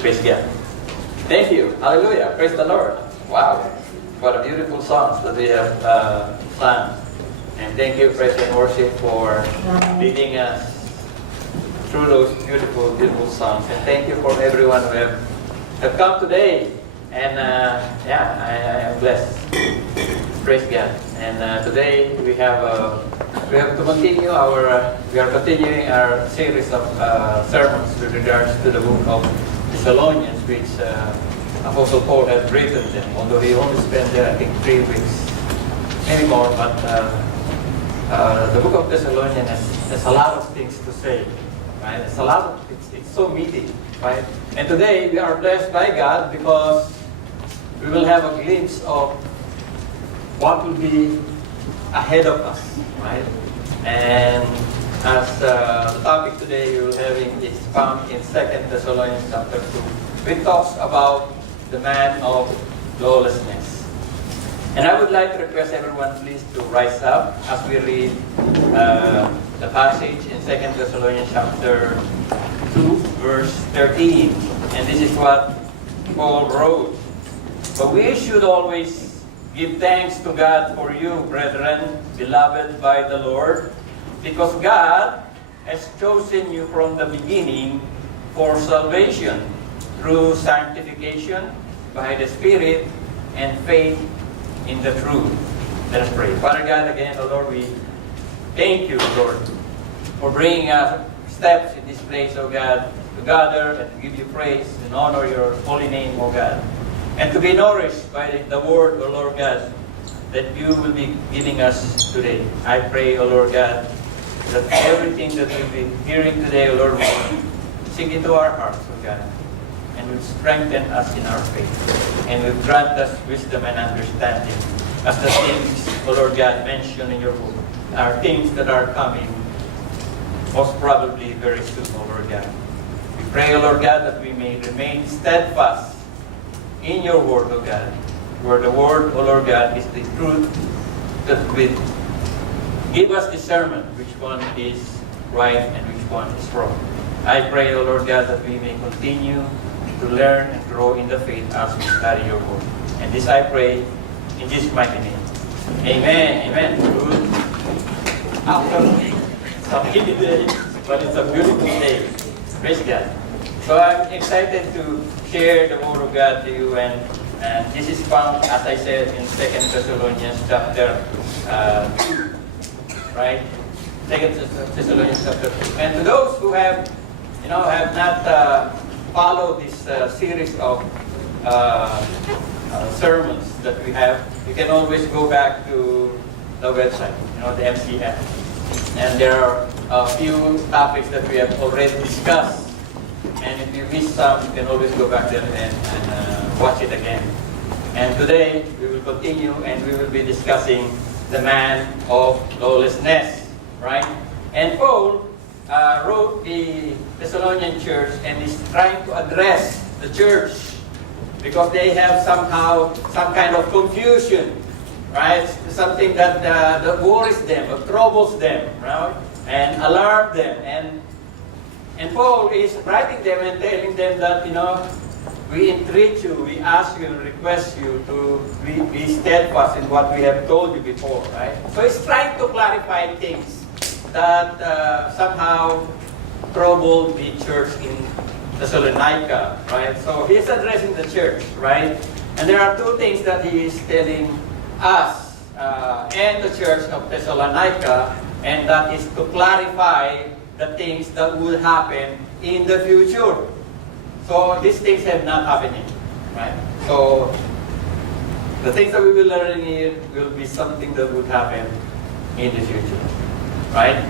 Praise God. Thank you. Hallelujah. Praise the Lord. Wow. What a beautiful songs that we have sung. And thank you, praise and worship, for leading us through those beautiful, beautiful songs. And thank you for everyone who have come today. And I am blessed. Praise God. And today we have to continue we are continuing our series of sermons with regards to the book of Thessalonians, which Apostle Paul had written them. Although he only spent there, I think, 3 weeks, maybe more. But the book of Thessalonians has a lot of things to say, right? It's so meaty, right? And today we are blessed by God because we will have a glimpse of what will be ahead of us, right? And as the topic today we will having is found in 2 Thessalonians chapter 2, which talks about the man of lawlessness. And I would like to request everyone please to rise up as we read the passage in 2 Thessalonians chapter 2, verse 13. And this is what Paul wrote. But we should always give thanks to God for you, brethren, beloved by the Lord, because God has chosen you from the beginning for salvation through sanctification by the Spirit and faith in the truth. Let us pray. Father God, again, O Lord, we thank you, Lord, for bringing us steps in this place, O God, to gather and to give you praise and honor your holy name, O God, and to be nourished by the word, O Lord God, that you will be giving us today. I pray, O Lord God, that everything that we'll be hearing today, O Lord, will sink into our hearts, O God, and will strengthen us in our faith, and will grant us wisdom and understanding, as the things, O Lord God, mentioned in your book are things that are coming most probably very soon, O Lord God. We pray, O Lord God, that we may remain steadfast in your word, O God, where the word, O Lord God, is the truth that will give us discernment which one is right and which one is wrong. I pray, O Lord God, that we may continue to learn and grow in the faith as we study your word. And this I pray in Jesus' mighty name. Amen. Amen. Good. After some heaty day, but it's a beautiful day. Praise God. So I'm excited to share the word of God to you, and this is found, as I said, in 2 Thessalonians chapter 2, right? 2 Thessalonians chapter 2. And to those who have not followed this series of sermons that we have, you can always go back to the website, the MCF. And there are a few topics that we have already discussed. And if you miss some, you can always go back there and watch it again. And today, we will continue and we will be discussing the man of lawlessness, right? And Paul wrote the Thessalonian church and is trying to address the church because they have somehow some kind of confusion, right? Something that worries them, or troubles them, right? And alarms them. And Paul is writing them and telling them that, we entreat you, we ask you and request you to be steadfast in what we have told you before, right? So he's trying to clarify things that somehow troubled the church in Thessalonica, right? So he's addressing the church, right? And there are 2 things that he is telling us and the church of Thessalonica, and that is to clarify the things that will happen in the future. So these things have not happened yet, right? So the things that we will learn here will be something that would happen in the future, right?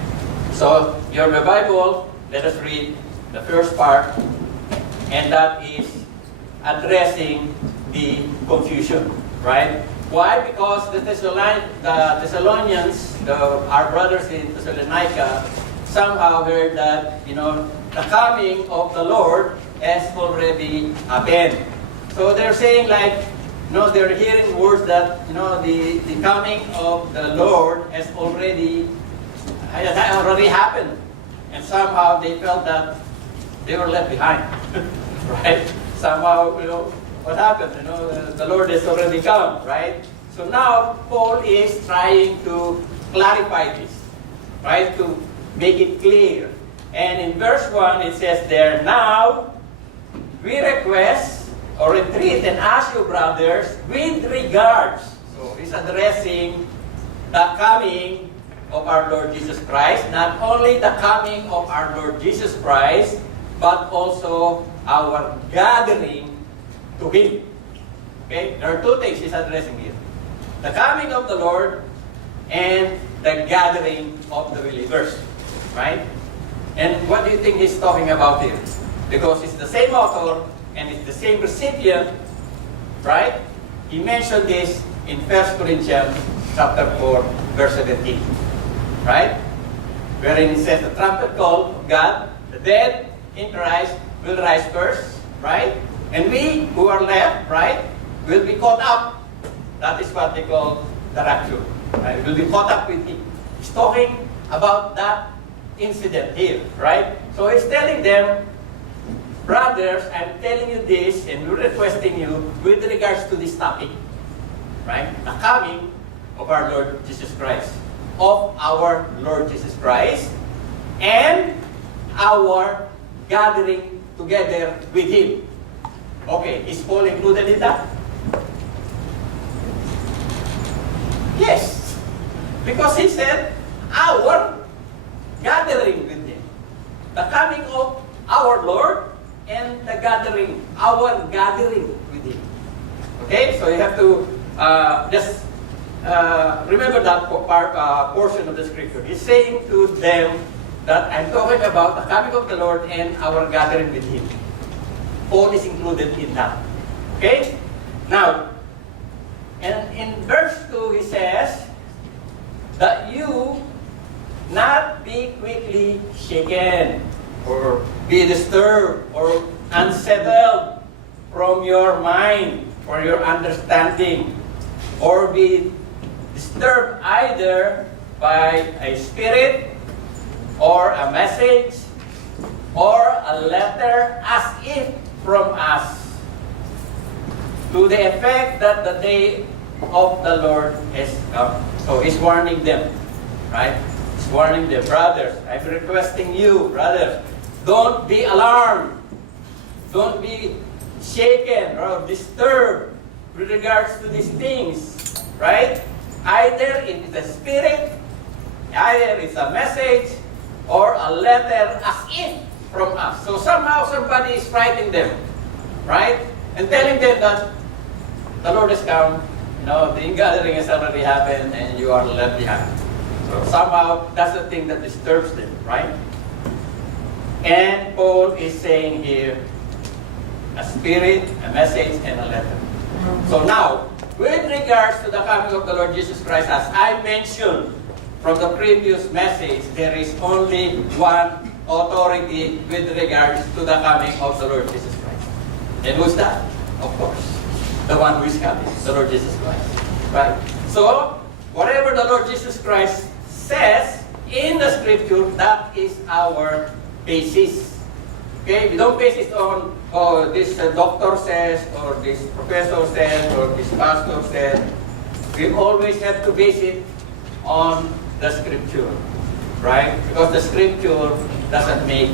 So your Bible, let us read the first part, and that is addressing the confusion, right? Why? Because the Thessalonians, our brothers in Thessalonica, somehow heard that, the coming of the Lord has already happened. So they're saying they're hearing words that, the coming of the Lord has already happened. And somehow they felt that they were left behind. right? Somehow, what happened? The Lord has already come, right? So now, Paul is trying to clarify this, right? To make it clear. And in verse 1, it says there, now, we request or entreat and ask you, brothers, with regards. So he's addressing the coming of our Lord Jesus Christ. Not only the coming of our Lord Jesus Christ, but also our gathering to Him. Okay? There are two things he's addressing here. The coming of the Lord and the gathering of the believers. Right? And what do you think he's talking about here? Because it's the same author and it's the same recipient, right? He mentioned this in 1 Corinthians chapter 4, verse 17. Right? Wherein it says, the trumpet call of God, the dead in Christ will rise first, right? And we who are left, right, will be caught up. That is what they call the rapture. Right? We'll be caught up with Him. He's talking about that incident here, right? So he's telling them, brothers, I'm telling you this and we're requesting you with regards to this topic, right? The coming of our Lord Jesus Christ, of our Lord Jesus Christ, and our gathering together with Him. Okay, is Paul included in that? Yes, because he said, our gathering with Him. The coming of our Lord and the gathering, our gathering with Him. Okay, so you have to just remember that portion of the scripture. He's saying to them that I'm talking about the coming of the Lord and our gathering with Him. Paul is included in that. Okay? Now, and in verse 2 he says that you not be quickly shaken or be disturbed or unsettled from your mind or your understanding, or be disturbed either by a spirit or a message or a letter as if from us, to the effect that the day of the Lord has come. So he's warning them, right? He's warning them, brothers, I'm requesting you, brothers, don't be alarmed. Don't be shaken or disturbed with regards to these things, right? Either it is a spirit, either it's a message, or a letter as if from us. So somehow somebody is frightening them, right? And telling them that the Lord has come, the ingathering has already happened, and you are left behind. So somehow that's the thing that disturbs them, right? And Paul is saying here, a spirit, a message, and a letter. So now, with regards to the coming of the Lord Jesus Christ, as I mentioned from the previous message, there is only one authority with regards to the coming of the Lord Jesus Christ. And who's that? Of course, the one who is coming, the Lord Jesus Christ. Right? So, whatever the Lord Jesus Christ says in the scripture, that is our basis. Okay? We don't base it on, this doctor says, or this professor says, or this pastor says. We always have to base it on the scripture. Right? Because the scripture doesn't make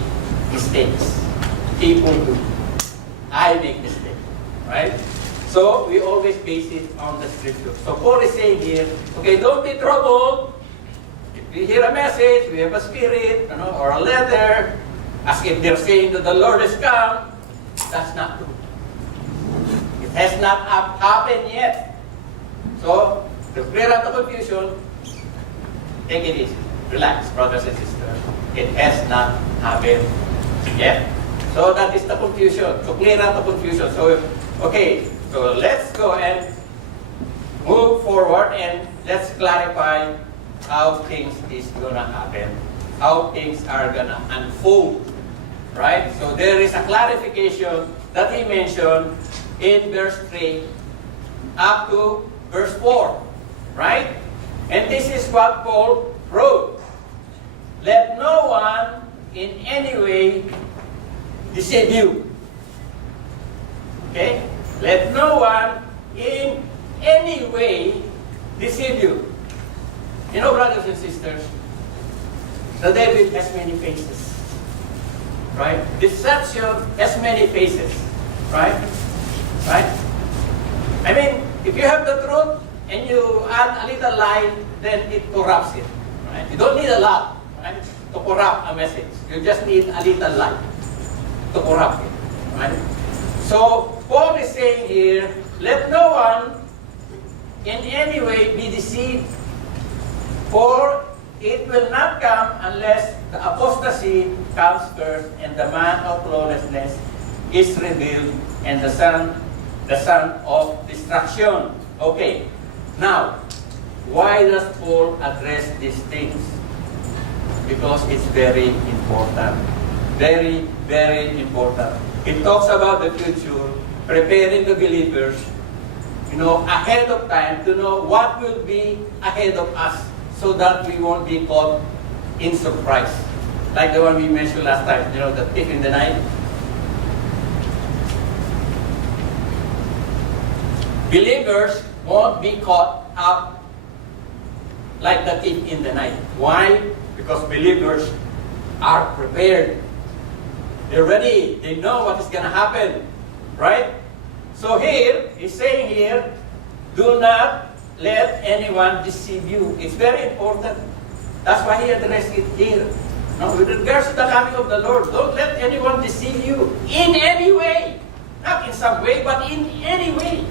mistakes. People do. I make mistakes. Right? So, we always base it on the scripture. So, Paul is saying here, okay, don't be troubled. If we hear a message, we have a spirit, or a letter, as if they're saying that the Lord has come, that's not true. It has not happened yet. So, to clear up the confusion, take it easy. Relax, brothers and sisters. It has not happened yet. So that is the confusion. To clear up the confusion. So, okay, so let's go and move forward and let's clarify how things is gonna happen. How things are gonna unfold. Right? So there is a clarification that he mentioned in verse 3 up to verse 4. Right? And this is what Paul wrote. Let no one in any way deceive you. Okay? Let no one in any way deceive you. You know, brothers and sisters, the devil has many faces. Right? Deception has many faces. Right? Right? I mean, if you have the truth and you add a little lie, then it corrupts it. Right? You don't need a lot, right, to corrupt a message. You just need a little lie to corrupt it. Right? So, Paul is saying here, let no one in any way be deceived, for it will not come unless the apostasy comes first and the man of lawlessness is revealed and the son of destruction. Okay, now, why does Paul address these things? Because it's very important. Very, very important. It talks about the future, preparing the believers, ahead of time to know what will be ahead of us so that we won't be caught in surprise. Like the one we mentioned last time, the thief in the night. Believers won't be caught up like the thief in the night. Why? Because believers are prepared. They're ready. They know what is going to happen. Right? So here, he's saying here, do not let anyone deceive you. It's very important. That's why he addressed it here. Now, with regards to the coming of the Lord, don't let anyone deceive you in any way. Not in some way, but in any way.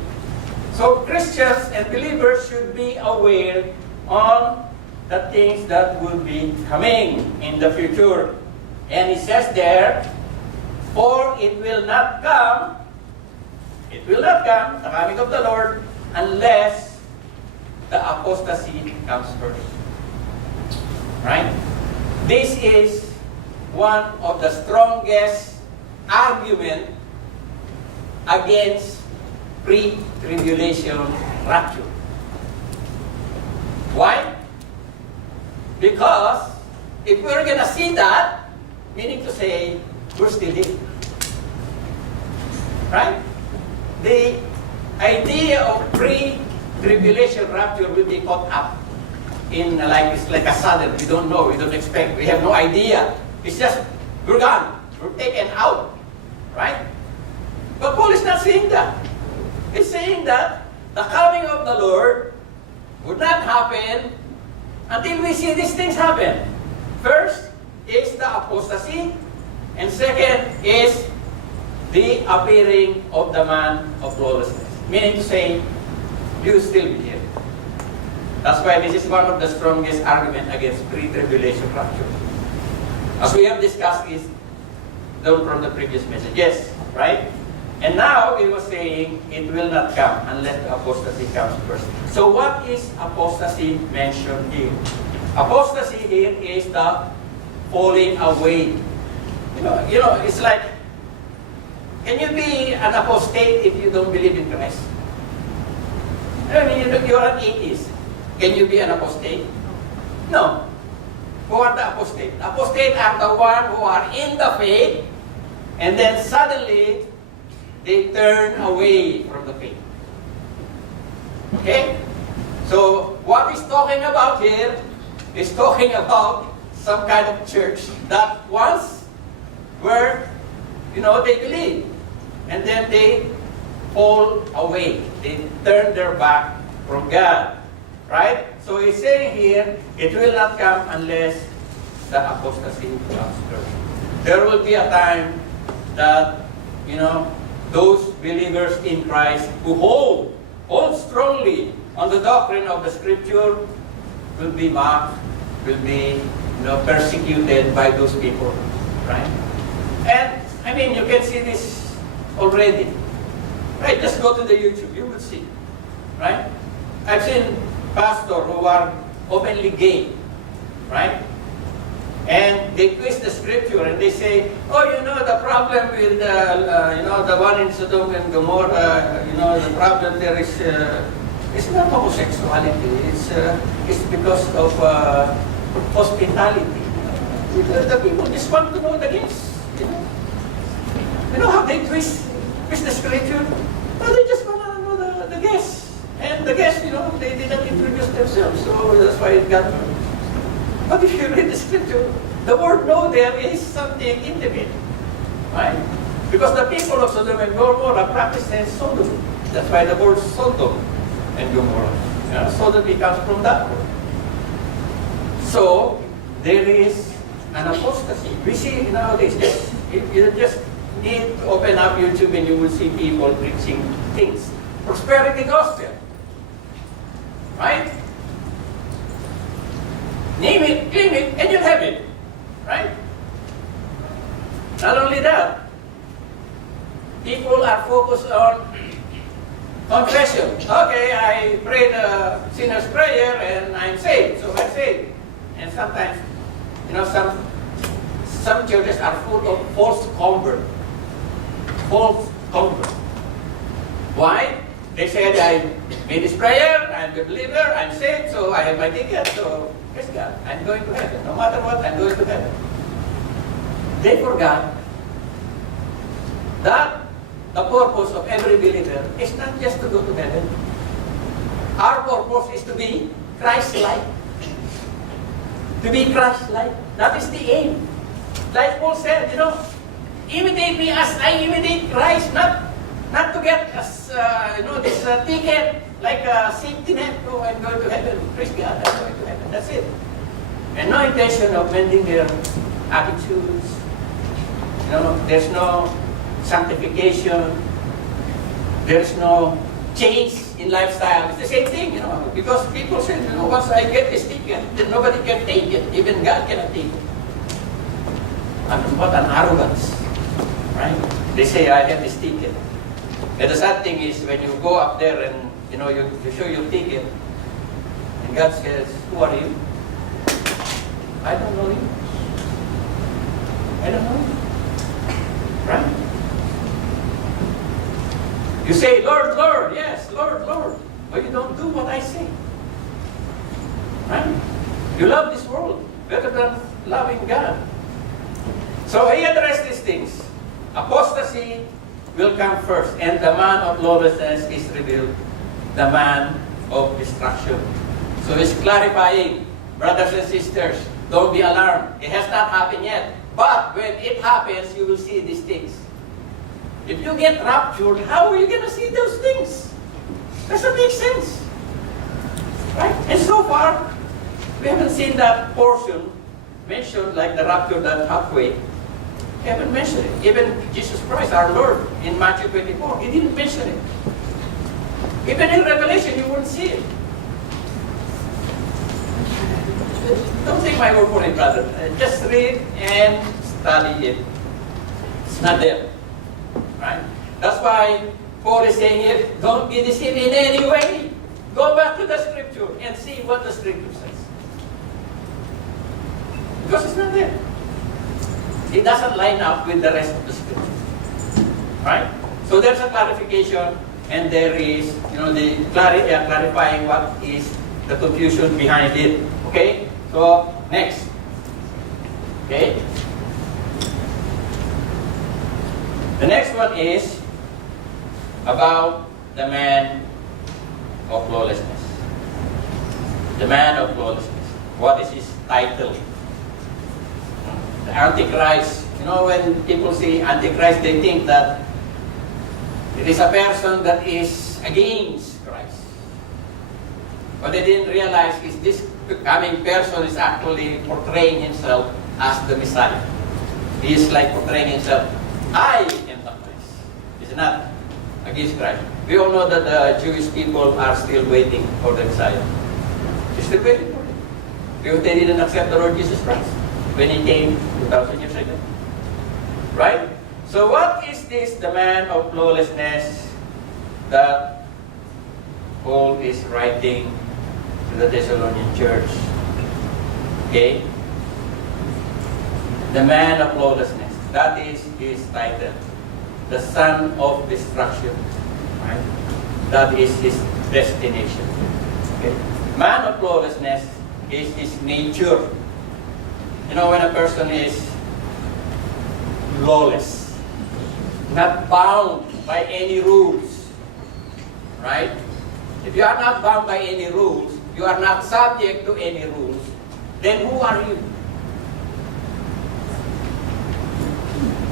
So Christians and believers should be aware on the things that will be coming in the future. And he says there, for it will not come, the coming of the Lord, unless the apostasy comes first. Right? This is one of the strongest arguments against pre-tribulation rapture. Why? Because if we're going to see that, meaning to say, we're still here. Right? The idea of pre-tribulation rapture will be caught up in it's like a sudden. We don't know, we don't expect, we have no idea. It's just, we're gone, we're taken out. Right? But Paul is not saying that. He's saying that the coming of the Lord would not happen until we see these things happen. First is the apostasy, and second is the appearing of the man of lawlessness. Meaning to say, you will still be here. That's why this is one of the strongest arguments against pre-tribulation rapture. As we have discussed is down from the previous message. Yes, right? And now it was saying it will not come unless the apostasy comes first. So what is apostasy mentioned here? Apostasy here is the falling away. You know, it's like, can you be an apostate if you don't believe in Christ? I mean, you're an atheist. Can you be an apostate? No. Who are the apostate? The apostate are the ones who are in the faith, and then suddenly they turn away from the faith. Okay? So, what he's talking about here is talking about some kind of church that once were, they believe. And then they fall away. They turn their back from God. Right? So he's saying here, it will not come unless the apostasy comes first. There will be a time that, those believers in Christ who hold strongly on the doctrine of the Scripture will be mocked, will be persecuted by those people. Right? And, you can see this already. Right? Just go to the YouTube, you will see. Right? I've seen pastors who are openly gay. Right? And they twist the Scripture and they say, the problem with, the one in Sodom and Gomorrah, the problem there is, it's not homosexuality. It's because of hospitality. The people just want to know the games. You know how they twist Is the scripture? No, they just want to know the guests. And the guests, they didn't introduce themselves, so that's why it got. But if you read the scripture, the word know there is something intimate. Right? Because the people of Sodom and Gomorrah practiced Sodom. That's why the word Sodom and Gomorrah. Sodomy comes from that word. So, there is an apostasy. We see nowadays, you just need to open up YouTube and you will see people preaching things. Prosperity gospel. Right? Name it, claim it, and you'll have it. Right? Not only that, people are focused on confession. Okay, I prayed a sinner's prayer and I'm saved, so I'm saved. And sometimes, some churches are full of false converts. False converts. Why? They said, I made this prayer, I'm a believer, I'm saved, so I have my ticket, so praise God, I'm going to heaven. No matter what, I'm going to heaven. They forgot that the purpose of every believer is not just to go to heaven. Our purpose is to be Christ-like. To be Christ-like. That is the aim. Like Paul said, imitate me as I imitate Christ, not to get this ticket like a safety net. Oh, I'm going to heaven. Praise God, I'm going to heaven. That's it. And no intention of mending their attitudes. There's no sanctification. There's no change in lifestyle. It's the same thing, because people say, once I get this ticket, then nobody can take it. Even God cannot take it. What an arrogance, right? They say, I have this ticket. And the sad thing is, when you go up there and, you show your ticket, and God says, who are you? I don't know you. I don't know you. Right? You say, Lord, Lord, yes, Lord, Lord. But you don't do what I say. Right? You love this world better than loving God. So he addressed these things. Apostasy will come first, and the man of lawlessness is revealed, the man of destruction. So he's clarifying, brothers and sisters, don't be alarmed. It has not happened yet. But when it happens, you will see these things. If you get raptured, how are you going to see those things? Doesn't make sense. Right? And so far, we haven't seen that portion mentioned, like the rapture that halfway. We haven't mentioned it. Even Jesus Christ, our Lord, in Matthew 24, he didn't mention it. Even in Revelation, you won't see it. Don't take my word for it, brother. Just read and study it. It's not there. Right? That's why Paul is saying here, don't be deceived in any way. Go back to the scripture and see what the scripture says. Because it's not there. It doesn't line up with the rest of the scripture. Right? So there's a clarification, and there is, the clarifying what is the confusion behind it. Okay? So, next. Okay? The next one is about the man of lawlessness. The man of lawlessness. What is his title? The Antichrist. When people say Antichrist, they think that it is a person that is against Christ. What they didn't realize is this coming person is actually portraying himself as the Messiah. He is like portraying himself, I am the Christ. He's not against Christ. We all know that the Jewish people are still waiting for the Messiah. They're still waiting for him. Because they didn't accept the Lord Jesus Christ when he came 2,000 years ago. Right? So what is this, the man of lawlessness that Paul is writing to the Thessalonian church? Okay? The man of lawlessness. That is his title. The son of destruction. Right? That is his destination. Okay? Man of lawlessness is his nature. When a person is lawless, not bound by any rules. Right? If you are not bound by any rules, you are not subject to any rules, then who are you?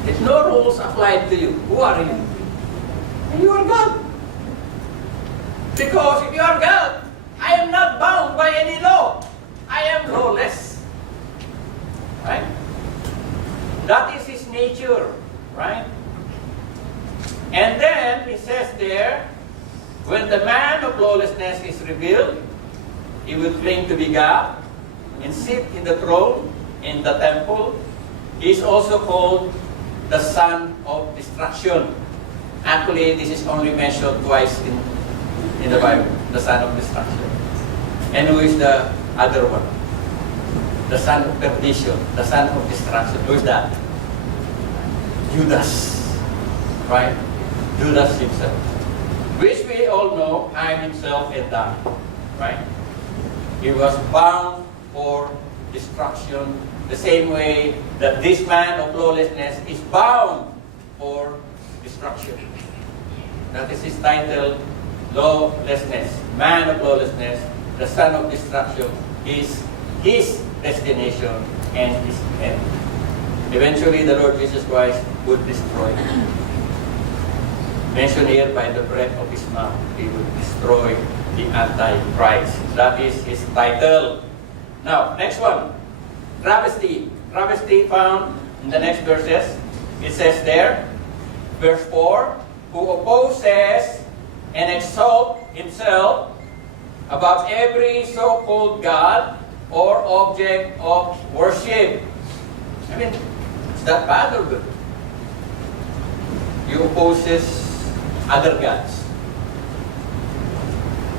If no rules applied to you, who are you? You are God. Because if you are God, I am not bound by any law. I am lawless. Right? That is His nature. Right? And then, He says there, when the man of lawlessness is revealed, he will claim to be God and sit in the throne in the temple. He is also called the son of destruction. Actually, this is only mentioned twice in the Bible, the son of destruction. And who is the other one? The son of perdition, the son of destruction. Who is that? Judas. Right? Judas himself. Which we all know, I himself and that. Right? He was bound for destruction the same way that this man of lawlessness is bound for destruction. That is his title, lawlessness. Man of lawlessness, the son of destruction, is his destination and his end. Eventually, the Lord Jesus Christ would destroy him. Mentioned here by the breath of his mouth, he would destroy the Antichrist. That is his title. Now, next one. Travesty. Travesty found in the next verses. It says there, verse 4, who opposes and exalts himself above every so-called God or object of worship. I mean, is that bad or good? He opposes other gods.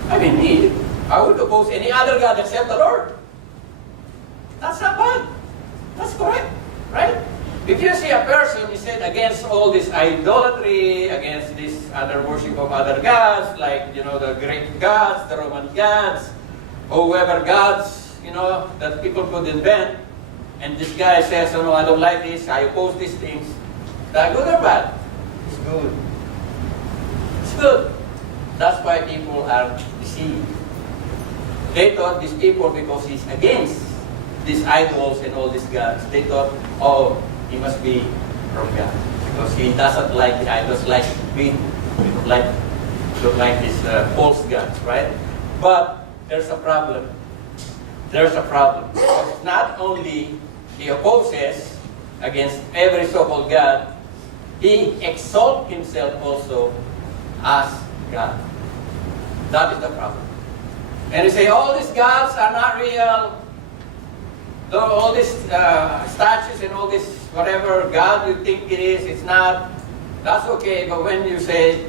I mean, I would oppose any other God except the Lord. That's not bad. That's correct, right? If you see a person, he said, against all this idolatry, against this other worship of other gods, like, the Greek gods, the Roman gods, or whoever gods, that people could invent, and this guy says, oh no, I don't like this, I oppose these things. Is that good or bad? It's good. It's good. That's why people are deceived. They thought these people, because he's against these idols and all these gods, they thought, oh, he must be from God. Because he doesn't like the idols like we don't like these false gods, right? But there's a problem. There's a problem. Because not only he opposes against every so-called God, he exalts himself also as God. That is the problem. And you say, all these gods are not real. All these statues and all this whatever God you think it is, it's not. That's okay, but when you say,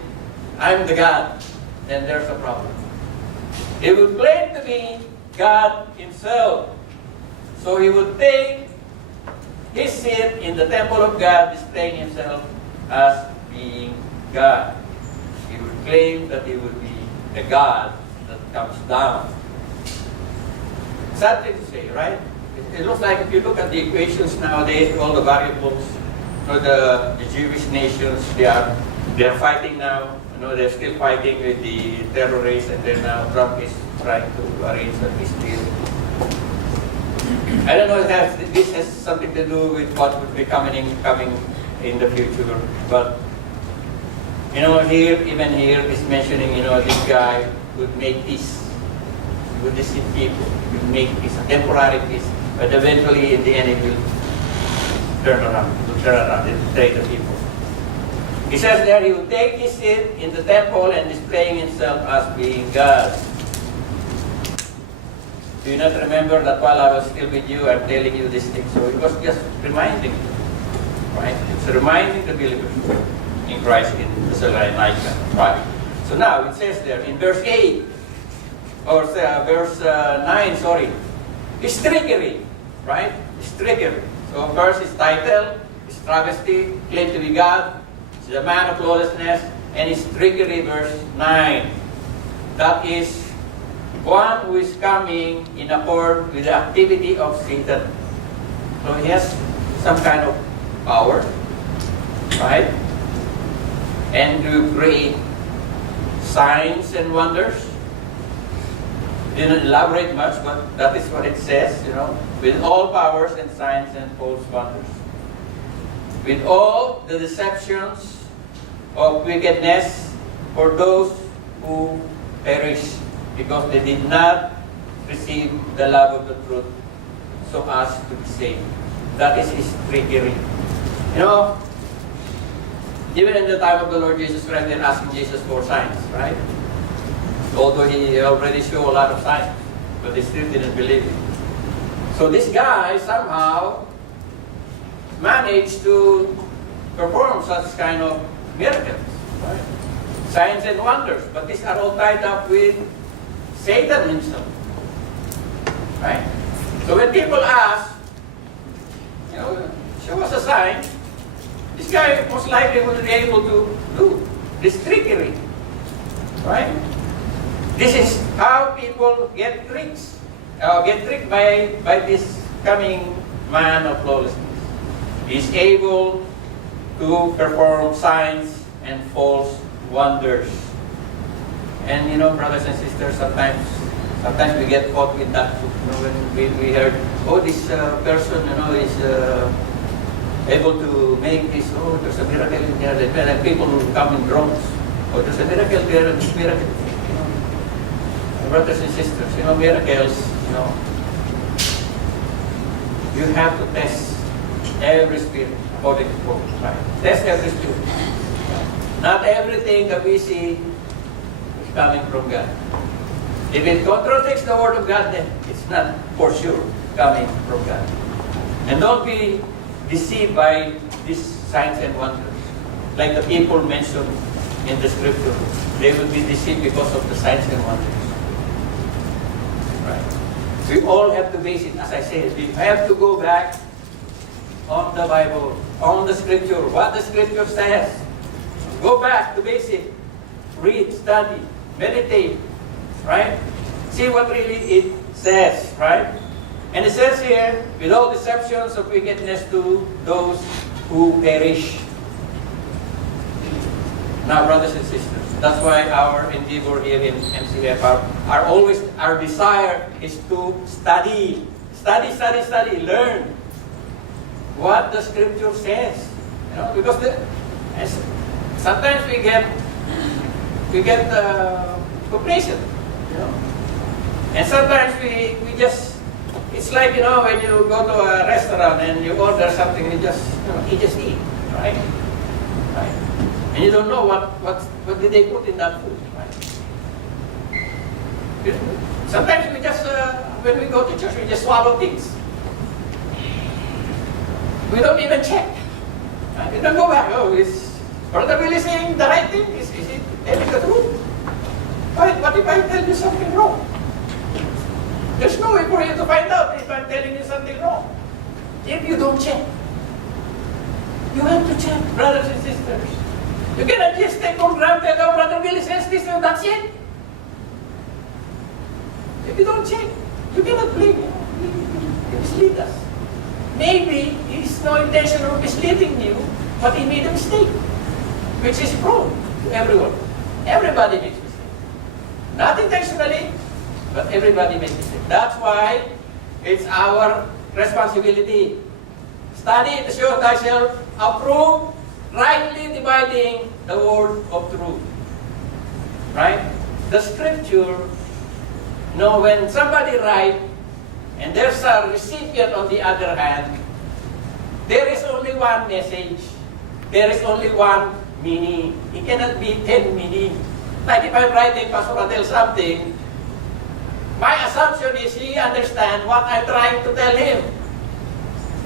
I'm the God, then there's a problem. He would claim to be God himself. So he would take his seat in the temple of God, displaying himself as being God. He would claim that he would be the God that comes down. Sad thing to say, right? It looks like if you look at the equations nowadays, all the variables, the Jewish nations, they are fighting now. They're still fighting with the terrorists, and then now Trump is trying to arrange a peace deal. I don't know if this has something to do with what would be coming in the future, but even here is mentioning, this guy would make peace, would deceive people, would make peace, a temporary peace. But eventually, in the end, it will turn around. It will turn around and betray the people. He says there, he will take his seat in the temple and displaying himself as being God. Do you not remember that while I was still with you, I'm telling you this thing? So it was just reminding you, right? It's reminding the believers in Christ in Thessalonica. Right. So now it says there in verse 8, or verse 9, sorry. It's trickery, right? It's trickery. So first his title, his travesty, claim to be God, he's a man of lawlessness, and his trickery, verse 9. That is one who is coming in accord with the activity of Satan. So he has some kind of power, right? and to create signs and wonders. Didn't elaborate much, but that is what it says, with all powers and signs and false wonders. With all the deceptions of wickedness for those who perish, because they did not receive the love of the truth so as to be saved. That is his trickery. Even in the time of the Lord Jesus Christ, they're asking Jesus for signs, right? Although he already showed a lot of signs, but they still didn't believe him. So this guy somehow managed to perform such kind of miracles, right? Signs and wonders, but these are all tied up with Satan himself, right? So when people ask, show us a sign, this guy most likely will be able to do this trickery, right? This is how people get tricked by this coming man of lawlessness. He's able to perform signs and false wonders. And brothers and sisters, sometimes we get caught with that. When we heard, this person, is able to make this. There's a miracle in there. And people will come in droves. There's a miracle there. This miracle. Brothers and sisters, miracles. You have to test every spirit according to Paul. Right? Test every spirit. Not everything that we see is coming from God. If it contradicts the Word of God, then it's not for sure coming from God. And don't be deceived by these signs and wonders. Like the people mentioned in the scripture, they will be deceived because of the signs and wonders. Right? We all have to base it, as I said, we have to go back on the Bible, on the scripture, what the scripture says. Go back to basic. Read, study, meditate, right? See what really it says, right? And it says here, with all deceptions of wickedness to those who perish. Now, brothers and sisters, that's why our endeavor here in MCF, our desire is to study, learn what the scripture says. Because sometimes we get complacent, and sometimes we just, it's like, when you go to a restaurant and you order something, you just eat, right? And you don't know what did they put in that food, right? Sometimes we just, when we go to church, we just swallow things. We don't even check. We don't go back. Is Brother Billy saying the right thing? Is he telling the truth? What if I tell you something wrong? There's no way for you to find out if I'm telling you something wrong. If you don't check. You have to check, brothers and sisters. You cannot just take for granted, Brother Billy says this and that's it. If you don't check, you cannot blame him. He mislead us. Maybe he's no intention of misleading you, but he made a mistake, which is prone to everyone. Everybody makes mistakes. Not intentionally, but everybody makes mistakes. That's why it's our responsibility. Study to show thyself approved, rightly dividing the word of truth. Right? The scripture, when somebody writes, and there's a recipient on the other hand, there is only one message. There is only one meaning. It cannot be 10 meanings. Like if I'm writing Pastor Adel something, my assumption is he understands what I'm trying to tell him.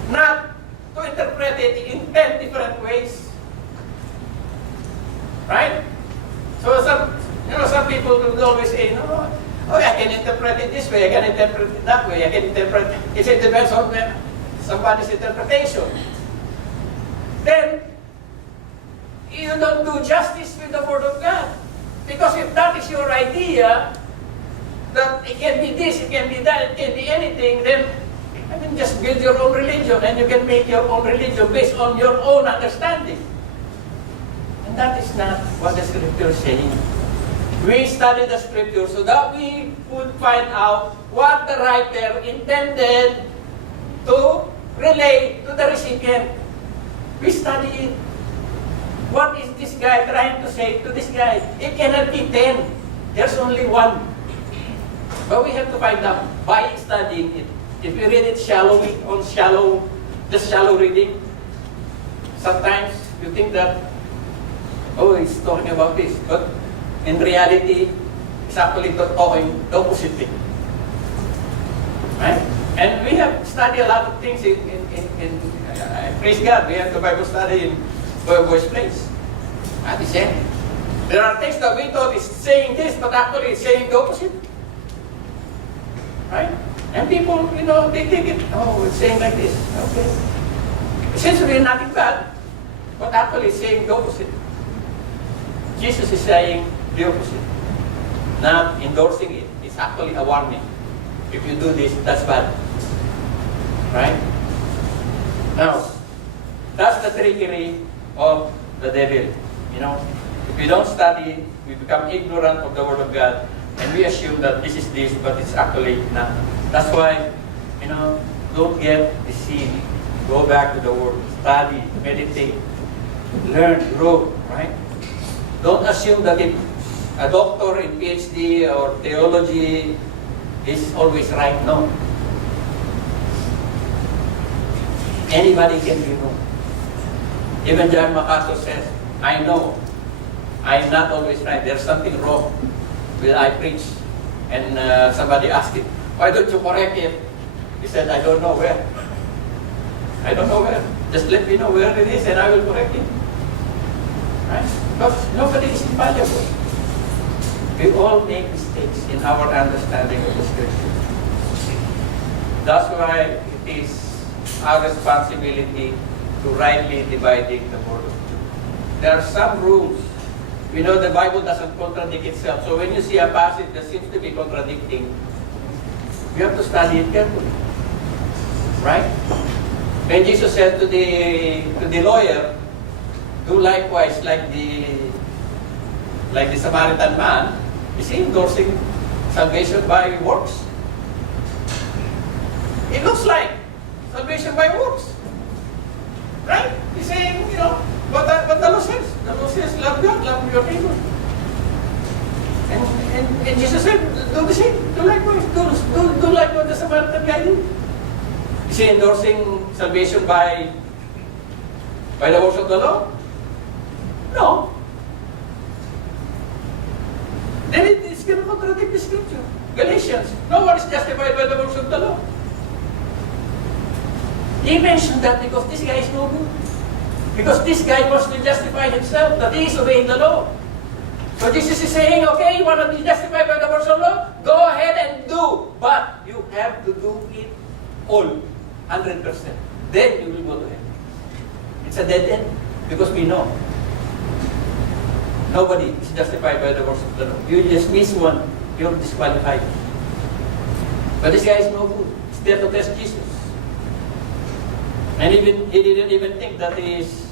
Not to interpret it in 10 different ways. Right? So some people will always say, I can interpret it this way, I can interpret it that way, I can interpret it. It depends on somebody's interpretation. Then, you don't do justice with the Word of God. Because if that is your idea, that it can be this, it can be that, it can be anything, then just build your own religion and you can make your own religion based on your own understanding. And that is not what the scripture is saying. We study the scripture so that we would find out what the writer intended to relay to the recipient. We study it. What is this guy trying to say to this guy? It cannot be 10. There's only one. But we have to find out by studying it. If we read it shallowly, just shallow reading, sometimes you think that, oh, it's talking about this. But in reality, it's actually talking the opposite thing. Right? And we have studied a lot of things praise God, we have the Bible study in Boy's Place. At the same. There are things that we thought is saying this, but actually it's saying the opposite. Right? And people, they think it, oh, it's saying like this. Okay. Essentially nothing bad, but actually it's saying the opposite. Jesus is saying the opposite. Not endorsing it. It's actually a warning. If you do this, that's bad. Right? Now, that's the trickery of the devil. If we don't study, we become ignorant of the Word of God, and we assume that this is this, but it's actually not. That's why, don't get deceived. Go back to the Word. Study, meditate, learn, grow, right? Don't assume that if a doctor in PhD or theology is always right. No. Anybody can be wrong. Even John MacArthur says, I know I'm not always right. There's something wrong when I preach. And somebody asked him, why don't you correct it? He said, I don't know where. I don't know where. Just let me know where it is and I will correct it. Right? Because nobody is infallible. We all make mistakes in our understanding of the Scripture. That's why it is our responsibility to rightly dividing the Word of truth. There are some rules. We know the Bible doesn't contradict itself. So when you see a passage that seems to be contradicting, you have to study it carefully. Right? When Jesus said to the lawyer, do likewise like the Samaritan man, is he endorsing salvation by works? It looks like salvation by works. Right? He's saying, what the law says. The law says, love God, love your neighbor. And Jesus said, do the same. Do likewise. Do like what the Samaritan guy did. Is he endorsing salvation by the works of the law? No. Then it's going to contradict the Scripture. Galatians, no one is justified by the works of the law. He mentioned that because this guy is no good. Because this guy wants to justify himself, that he is obeying the law. So Jesus is saying, okay, you want to be justified by the works of the law? Go ahead and do. But you have to do it all, 100%. Then you will go to heaven. It's a dead end. Because we know nobody is justified by the works of the law. You just miss one, you're disqualified. But this guy is no good. He's there to test Jesus. And he didn't even think that he is,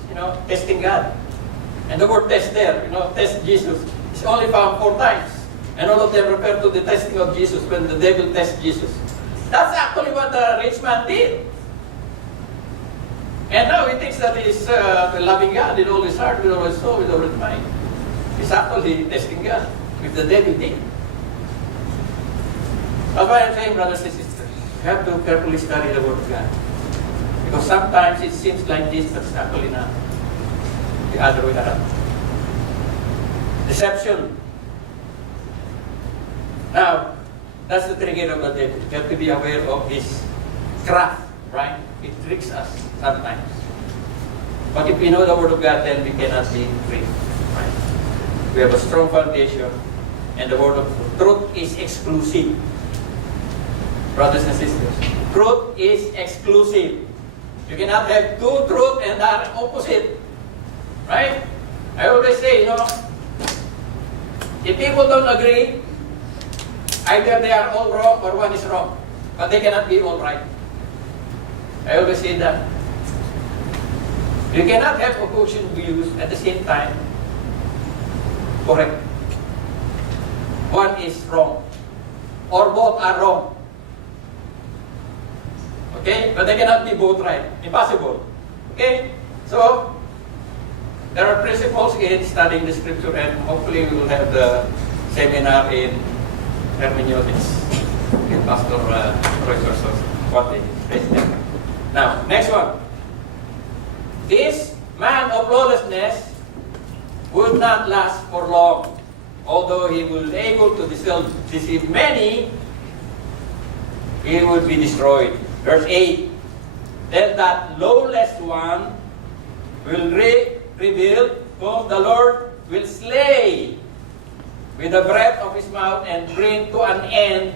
testing God. And the word test there, test Jesus, is only found 4 times. And all of them refer to the testing of Jesus when the devil tests Jesus. That's actually what the rich man did. And now he thinks that he's loving God with all his heart, with all his soul, with all his mind. He's actually testing God, which the devil did. That's why I'm saying, brothers and sisters, you have to carefully study the Word of God. Because sometimes it seems like this, but it's actually not. The other way around. Deception. Now, that's the trigger of the devil. You have to be aware of his craft, right? It tricks us sometimes. But if we know the Word of God, then we cannot be tricked. Right? We have a strong foundation, and the Word of truth is exclusive. Brothers and sisters, truth is exclusive. You cannot have 2 truth and the opposite. Right? I always say, if people don't agree, either they are all wrong or one is wrong. But they cannot be all right. I always say that. You cannot have opposing views at the same time correct. One is wrong. Or both are wrong. Okay? But they cannot be both right. Impossible. Okay? So, there are principles in studying the scripture, and hopefully we will have the seminar in hermeneutics with Pastor Roy Sorsos one day. Now, next one. This man of lawlessness would not last for long, although he will be able to deceive many, he would be destroyed. Verse 8, then that lawless one will reveal whom the Lord will slay with the breath of his mouth and bring to an end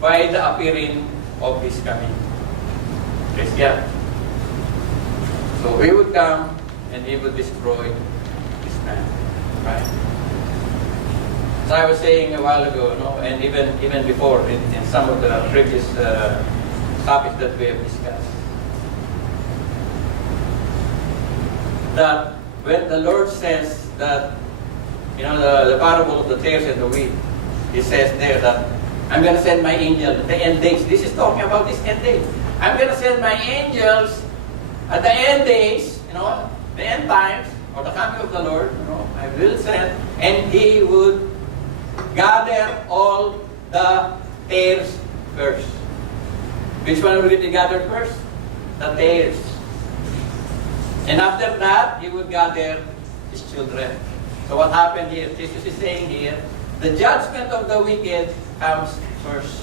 by the appearing of his coming. Praise God. So he would come and he would destroy this man. Right? So I was saying a while ago, and even before in some of the previous topics that we have discussed, that when the Lord says that, the parable of the tares and the wheat, He says there that I'm going to send my angel at the end days. This is talking about this end days. I'm going to send my angels at the end days, the end times, or the coming of the Lord, I will send, and He would gather all the tares first. Which one will be gathered first? The tares. And after that, He would gather His children. So what happened here? Jesus is saying here, the judgment of the wicked comes first.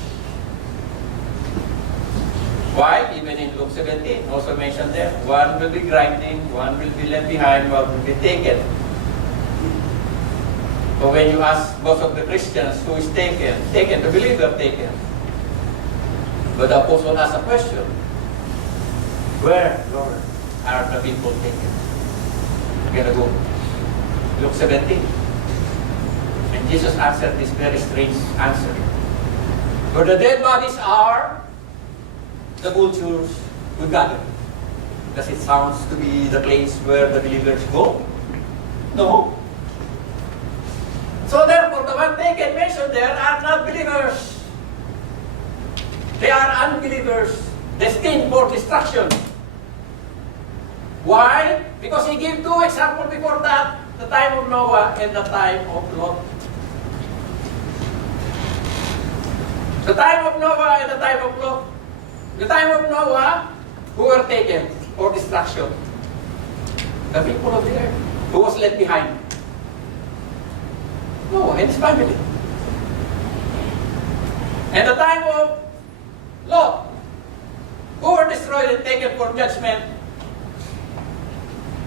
Why? Even in Luke 17, also mentioned there, one will be grinding, one will be left behind, one will be taken. So when you ask most of the Christians who is taken, the believer taken. But the apostle asks a question, where, Lord, are the people taken? We're going to go. Luke 17. And Jesus answered this very strange answer. Where the dead bodies are, the vultures will gather. Does it sound to be the place where the believers go? No. So therefore, the one taken mentioned there are not believers. They are unbelievers, destined for destruction. Why? Because He gave two examples before that, the time of Noah and the time of Lot. The time of Noah and the time of Lot. The time of Noah, who were taken for destruction? The people of the earth. Who was left behind? Noah and his family. And the time of Lot, who were destroyed and taken for judgment?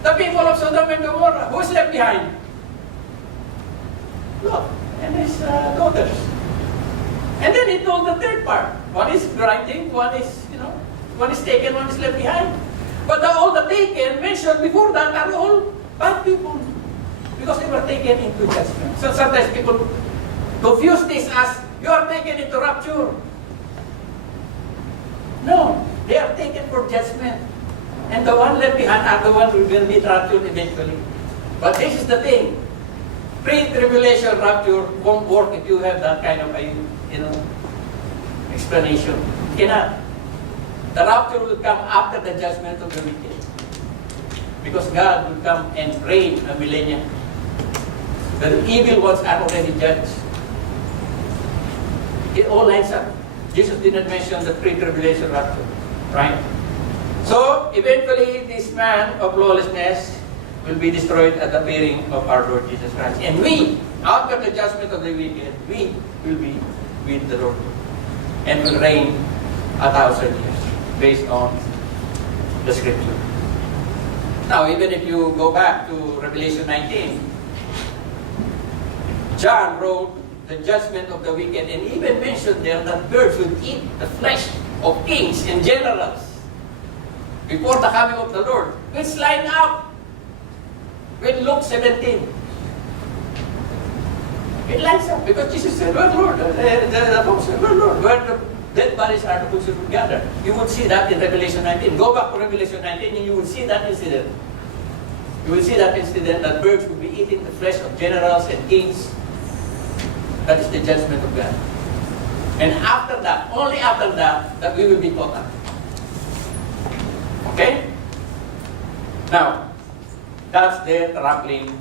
The people of Sodom and Gomorrah. Who is left behind? Lot and his daughters. And then He told the third part. One is grinding, one is taken, one is left behind. But all the taken mentioned before that are all bad people. Because they were taken into judgment. So sometimes people confuse this as, you are taken into rapture. No, they are taken for judgment. And the one left behind are the one who will be raptured eventually. But this is the thing. Pre-tribulation rapture won't work if you have that kind of explanation. It cannot. The rapture will come after the judgment of the wicked. Because God will come and reign a millennium. The evil ones are already judged. It all lines up. Jesus did not mention the pre-tribulation rapture. Right? So, eventually, this man of lawlessness will be destroyed at the appearing of our Lord Jesus Christ. And we, after the judgment of the wicked, we will be with the Lord. And will reign 1,000 years based on the scripture. Now, even if you go back to Revelation 19, John wrote the judgment of the wicked and even mentioned there that birds would eat the flesh of kings and generals before the coming of the Lord, which line up with Luke 17. It lines up because Jesus said, well, Lord, the folks said, well, Lord, where the dead bodies are the folks who gather. You would see that in Revelation 19. Go back to Revelation 19 and you will see that incident. You will see that incident that birds will be eating the flesh of generals and kings. That is the judgment of God. And after that, only after that, that we will be caught up. Okay? Now, that's the trampling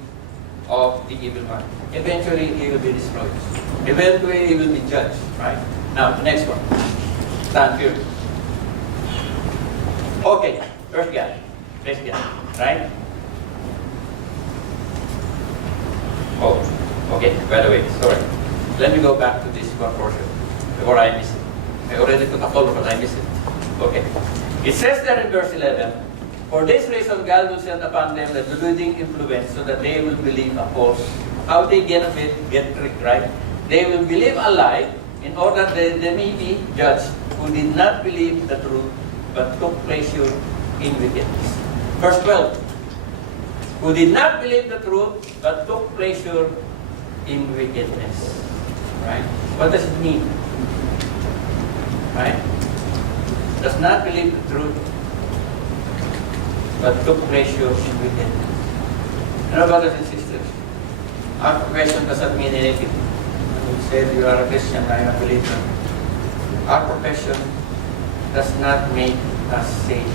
of the evil one. Eventually, he will be destroyed. Eventually, he will be judged. Right? Now, the next one. Stand here. Okay. First God. First God. Right? Oh, okay. By the way, sorry. Let me go back to this one portion before I miss it. I already took a photo, but I miss it. Okay. It says there in verse 11, for this reason God will send upon them the deluding influence so that they will believe a false. How they get tricked, right? They will believe a lie in order that they may be judged who did not believe the truth but took pleasure in wickedness. Verse 12, who did not believe the truth but took pleasure in wickedness. Right? What does it mean? Right? Does not believe the truth but took pleasure in wickedness. You know, brothers and sisters, our profession doesn't mean anything. When you say you are a Christian, I am a believer. Our profession does not make us saved.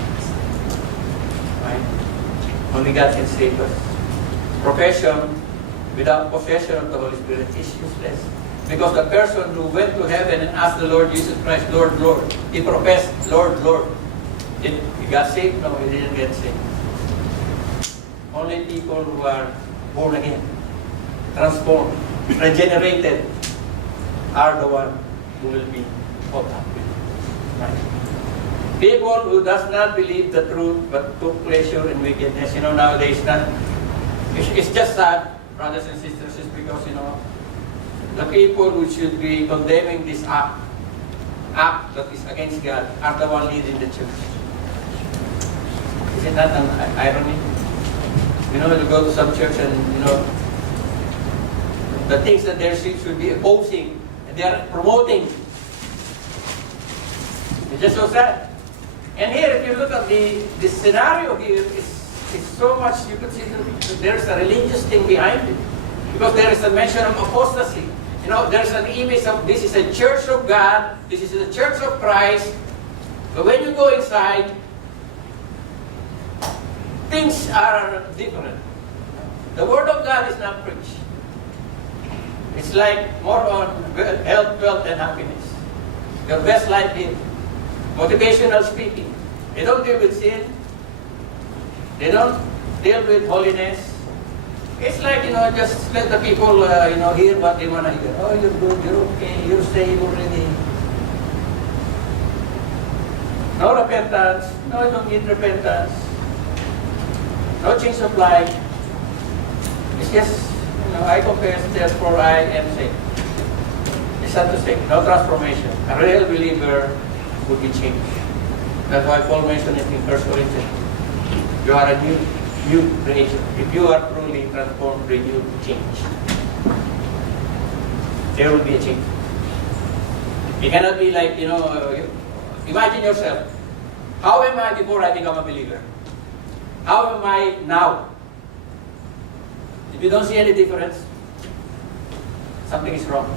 Right? Only God can save us. Profession without possession of the Holy Spirit is useless. Because the person who went to heaven and asked the Lord Jesus Christ, Lord, Lord, he professed, Lord, Lord. He got saved? No, he didn't get saved. Only people who are born again, transformed, regenerated, are the one who will be caught up. Right? People who does not believe the truth but took pleasure in wickedness. You know, nowadays, it's just sad, brothers and sisters, is because, you know, the people who should be condemning this act that is against God, are the one leading the church. Isn't that an irony? You know, you go to some church and, you know, the things that their seats should be opposing, and they are promoting. It's just so sad. And here, if you look at the scenario here, it's so much, you could see that there's a religious thing behind it. Because there is a mention of apostasy. You know, there's an image of this is a church of God, this is the church of Christ. But when you go inside, things are different. The Word of God is not preached. It's like more on health, wealth, and happiness. Your best life is motivational speaking. They don't deal with sin. They don't deal with holiness. It's like, you know, just let the people, you know, hear what they want to hear. Oh, you're good, you're okay, you're saved already. No repentance. No, you don't need repentance. No change of life. It's just, you know, I confess, therefore I am saved. It's not to say, no transformation. A real believer would be changed. That's why Paul mentioned it in 1 Corinthians. You are a new creation. If you are truly transformed, renewed, changed, there will be a change. You cannot be like, you know, imagine yourself. How am I before I become a believer? How am I now? If you don't see any difference, something is wrong.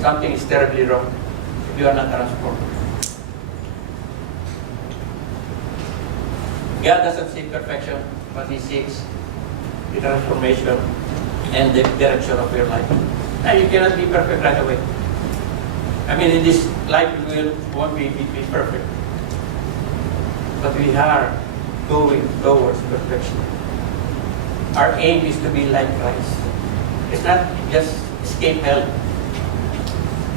Something is terribly wrong if you are not transformed. God doesn't seek perfection, but He seeks the transformation and the direction of your life. And you cannot be perfect right away. I mean, in this life we won't be perfect. But we are going towards perfection. Our aim is to be like Christ. It's not just escape hell.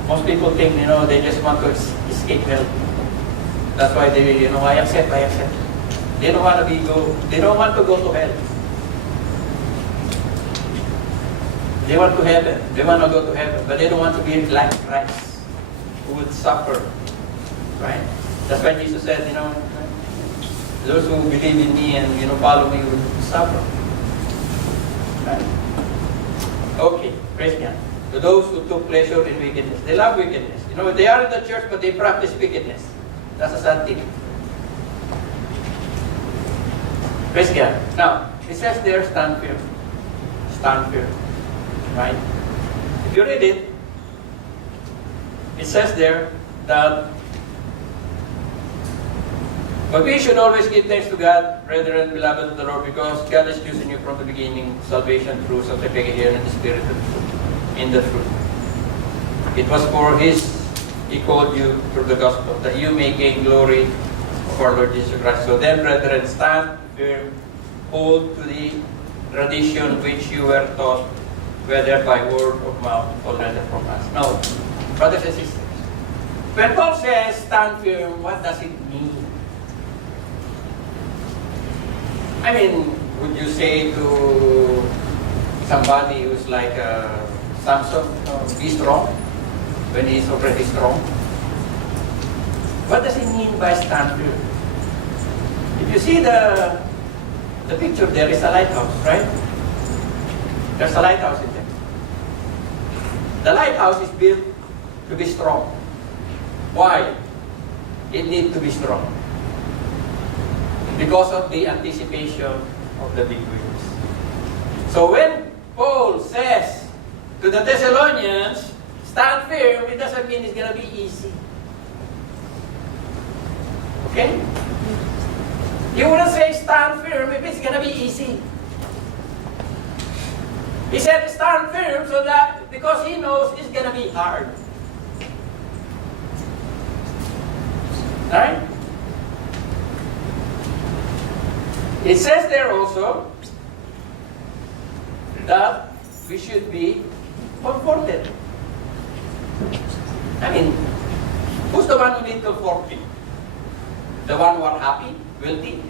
Most people think, you know, they just want to escape hell. That's why they, you know, I accept. They don't want to go to hell. They want to heaven. They want to go to heaven, but they don't want to be like Christ, who would suffer. Right? That's why Jesus said, you know, those who believe in me and, you know, follow me will suffer. Right? Okay, praise God. To those who took pleasure in wickedness, they love wickedness. You know, they are in the church, but they practice wickedness. That's a sad thing. Praise God. Now, it says there, stand firm. Stand firm. Right? If you read it, it says there that but we should always give thanks to God, brethren, beloved of the Lord, because God has chosen you from the beginning, salvation through sanctification in the Spirit of truth, in the truth. It was for He called you through the gospel, that you may gain glory of our Lord Jesus Christ. So then, brethren, stand firm, hold to the tradition which you were taught, whether by word of mouth or letter from us. Now, brothers and sisters, when Paul says stand firm, what does it mean? I mean, would you say to somebody who's like Samson, be strong, when he's already strong? What does it mean by stand firm? If you see the picture, there is a lighthouse, right? There's a lighthouse in there. The lighthouse is built to be strong. Why? It needs to be strong. Because of the anticipation of the big waves. So when Paul says to the Thessalonians, stand firm, it doesn't mean it's going to be easy. Okay? You wouldn't say stand firm if it's going to be easy. He said stand firm so that because he knows it's going to be hard. Right? It says there also that we should be comforted. I mean, who's the one who needs comforting? The one who are happy, wealthy,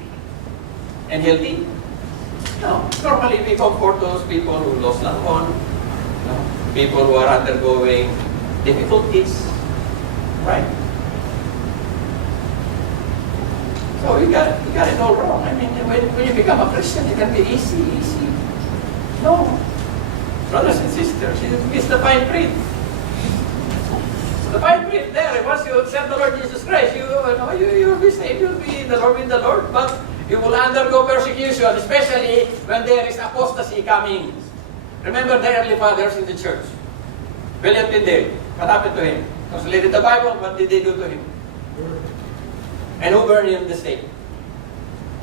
and healthy? No. Normally we comfort those people who lost loved one, people who are undergoing difficulties, right? So you got it all wrong. I mean, when you become a Christian, it can be easy. No. Brothers and sisters, it's the fine print. The fine print there, once you accept the Lord Jesus Christ, you will be saved, you'll be the Lord with the Lord, but you will undergo persecution, especially when there is apostasy coming. Remember the early fathers in the church. William Tyndale, what happened to him? Translated the Bible, what did they do to him? And who burned him the stake?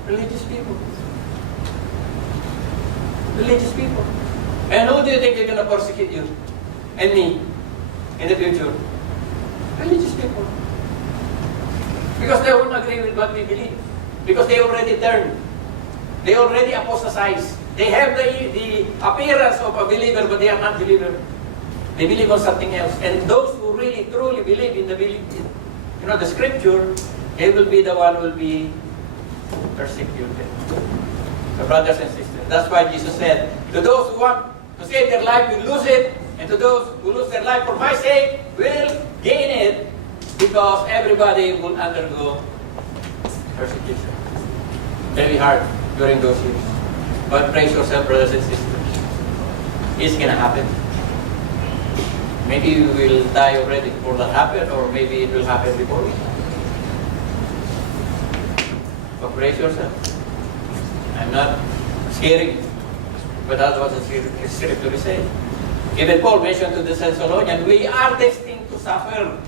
Religious people. Religious people. And who do you think is going to persecute you? And me? In the future? Religious people. Because they won't agree with what we believe. Because they already turned. They already apostatized. They have the appearance of a believer, but they are not believer. They believe on something else. And those who really, truly believe in the scripture, they will be the one who will be persecuted. So brothers and sisters, that's why Jesus said, to those who want to save their life will lose it, and to those who lose their life for my sake will gain it, because everybody will undergo persecution. Very hard during those years. But praise yourself, brothers and sisters. It's going to happen. Maybe you will die already before that happen, or maybe it will happen before you. But praise yourself. I'm not scaring you, but that's what the scripture is saying. Even Paul mentioned to the Thessalonians, we are destined to suffer.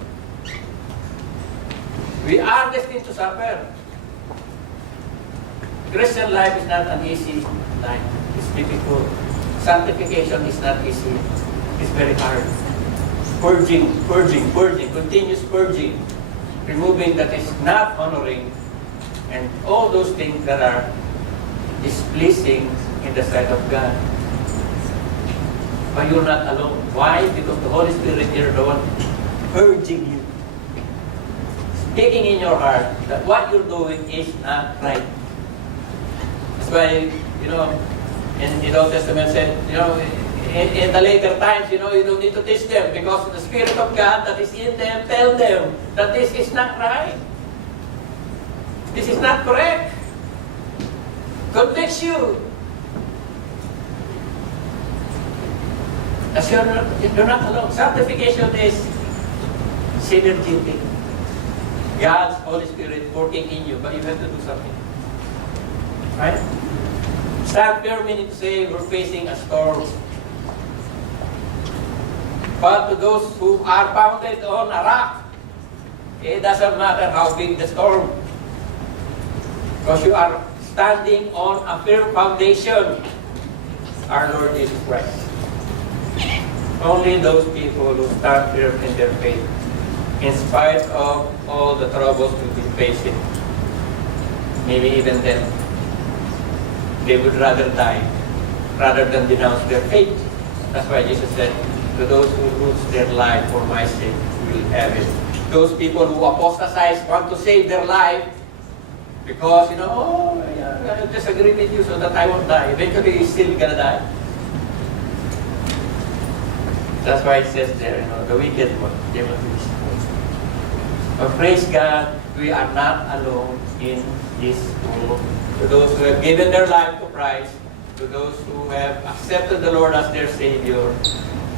We are destined to suffer. Christian life is not an easy life. It's difficult. Sanctification is not easy. It's very hard. Purging, continuous purging, removing that is not honoring, and all those things that are displeasing in the sight of God. But you're not alone. Why? Because the Holy Spirit is the one purging you, speaking in your heart that what you're doing is not right. That's why, in the Old Testament said, in the later times, you don't need to teach them, because the Spirit of God that is in them tell them that this is not right. This is not correct. Convicts you. As you're not alone. Sanctification is synergetic. God's Holy Spirit working in you, but you have to do something. Right? Stand firm meaning to say we're facing a storm. But to those who are founded on a rock, it doesn't matter how big the storm. Because you are standing on a firm foundation, our Lord Jesus Christ. Only those people who stand firm in their faith, in spite of all the troubles we've been facing, maybe even then, they would rather die rather than denounce their faith. That's why Jesus said, to those who lose their life for my sake will have it. Those people who apostatize want to save their life because, oh, yeah, I disagree with you so that I won't die. Eventually, he's still gonna die. That's why it says there, the wicked one, they will be destroyed. But praise God, we are not alone in this world. To those who have given their life to Christ, to those who have accepted the Lord as their Savior,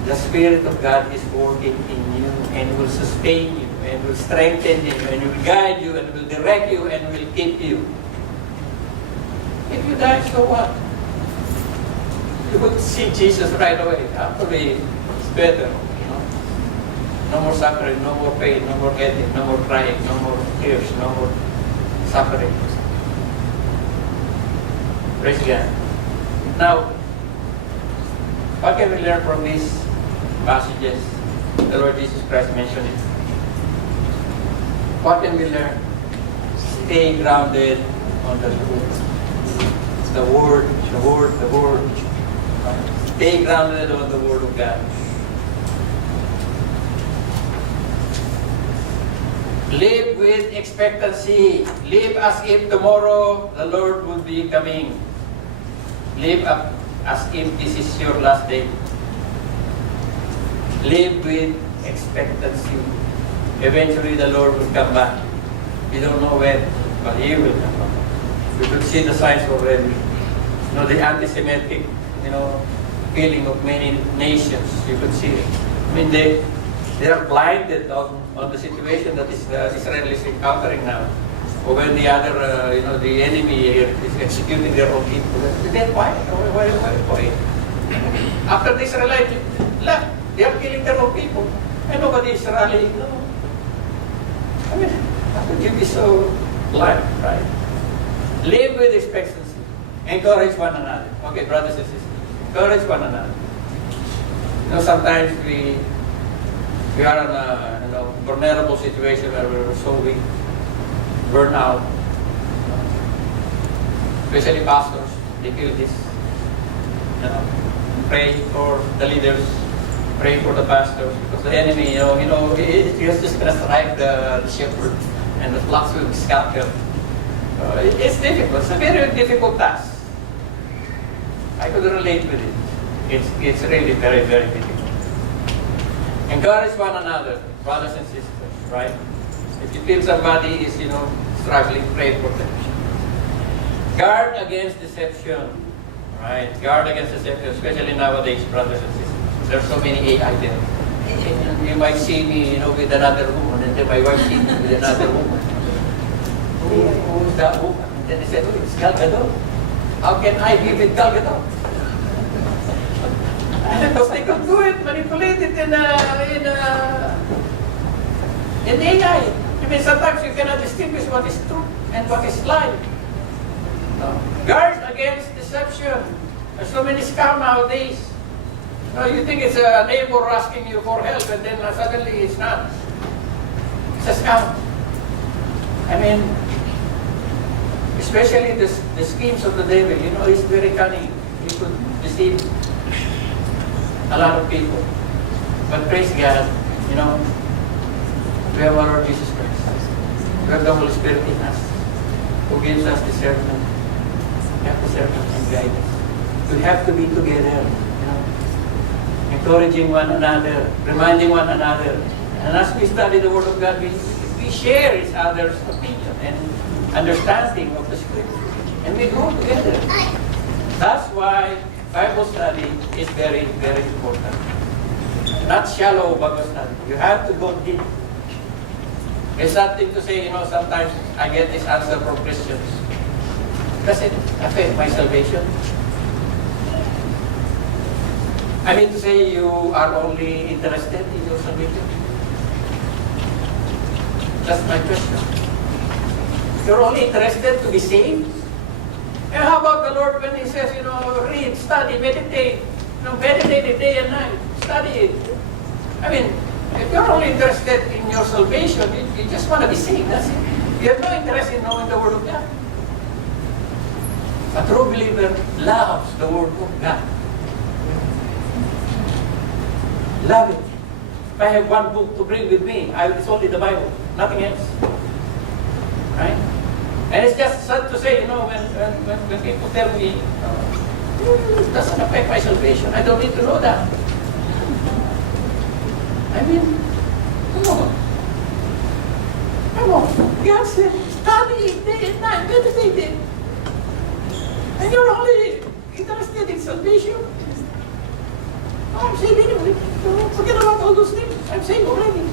the Spirit of God is working in you and will sustain you and will strengthen you and will guide you and will direct you and will keep you. If you die, so what? You would see Jesus right away. Actually, it's better. No more suffering, no more pain, no more getting, no more crying, no more tears, no more suffering. Praise God. Now, what can we learn from these passages? The Lord Jesus Christ mentioned it. What can we learn? Stay grounded on the truth. The Word, the Word, the Word. Stay grounded on the Word of God. Live with expectancy. Live as if tomorrow the Lord would be coming. Live as if this is your last day. Live with expectancy. Eventually the Lord will come back. We don't know when, but He will come back. We could see the signs already. The anti-Semitic, feeling of many nations. You could see it. I mean, they are blinded on the situation that Israel is encountering now. Or when the other, the enemy is executing their own people. Then why? After the Israelites left, they are killing their own people. And nobody is rallying. I mean, how could you be so blind, right? Live with expectancy. Encourage one another. Okay, brothers and sisters. Encourage one another. Sometimes we are in a vulnerable situation where we're so weak, burn out. Especially pastors, they feel this. Pray for the leaders, pray for the pastors, because the enemy, he's just going to strike the shepherd, and the flocks will be scattered. It's difficult. It's a very difficult task. I could relate with it. It's really very, very difficult. Encourage one another, brothers and sisters, right? If you feel somebody is, struggling, pray for them. Guard against deception, right? Guard against deception, especially nowadays, brothers and sisters. There's so many AI there. You might see me, with another woman, and then my wife sees me with another woman. Who is that woman? And then they said, oh, it's Gal Gadot. How can I be with Gal Gadot? Because they could do it, manipulate it in AI. I mean, sometimes you cannot distinguish what is truth and what is lie. Guard against deception. There's so many scams nowadays. You think it's a neighbor asking you for help, and then suddenly it's not. It's a scam. I mean, especially the schemes of the devil. He's very cunning. He could deceive a lot of people. But praise God, we have our Lord Jesus Christ. We have the Holy Spirit in us, who gives us discernment. We have discernment and guidance. We have to be together, encouraging one another, reminding one another. And as we study the Word of God, we share each other's opinion and understanding of the Scripture. And we grow together. That's why Bible study is very, very important. Not shallow Bible study. You have to go deep. It's something to say, sometimes I get this answer from Christians. Does it affect my salvation? I mean to say, you are only interested in your salvation? That's my question. You're only interested to be saved? And how about the Lord when He says, read, study, meditate, meditate it day and night, study it. I mean, if you're only interested in your salvation, you just want to be saved, that's it. You have no interest in knowing the Word of God. A true believer loves the Word of God. Love it. If I have one book to bring with me, it's only the Bible, nothing else. Right? And it's just sad to say, when people tell me, it doesn't affect my salvation, I don't need to know that. I mean, come on. Come on. God said, study it day and night, meditate it. And you're only interested in salvation? I'm saved anyway. Forget about all those things. I'm saved already.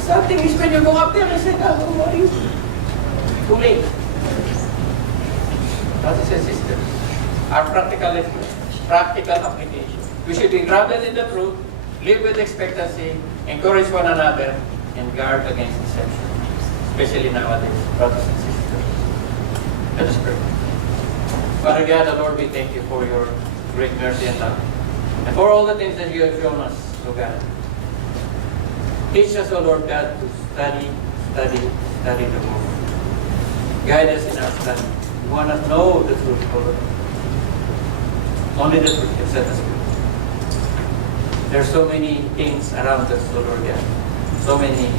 Something is when you go up there and say, who are you? Too late. Brothers and sisters, our practical application. We should be grounded in the truth, live with expectancy, encourage one another, and guard against deception. Especially nowadays, brothers and sisters. Let us pray. Father God, the Lord, we thank you for your great mercy and love. And for all the things that you have shown us, O God. Teach us, O Lord God, to study the Word. Guide us in our study. We want to know the truth, O Lord. Only the truth can set us free. There are so many things around us, O Lord God. So many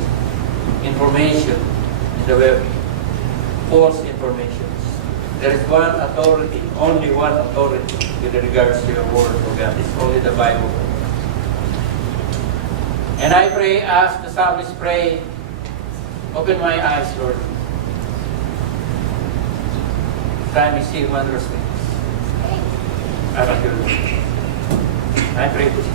information in the web. False information. There is one authority, only one authority with regards to your Word, O God. It's only the Bible. And I pray, as the psalmist pray, open my eyes, Lord. Let me see wondrous things. I love you, Lord. I pray this.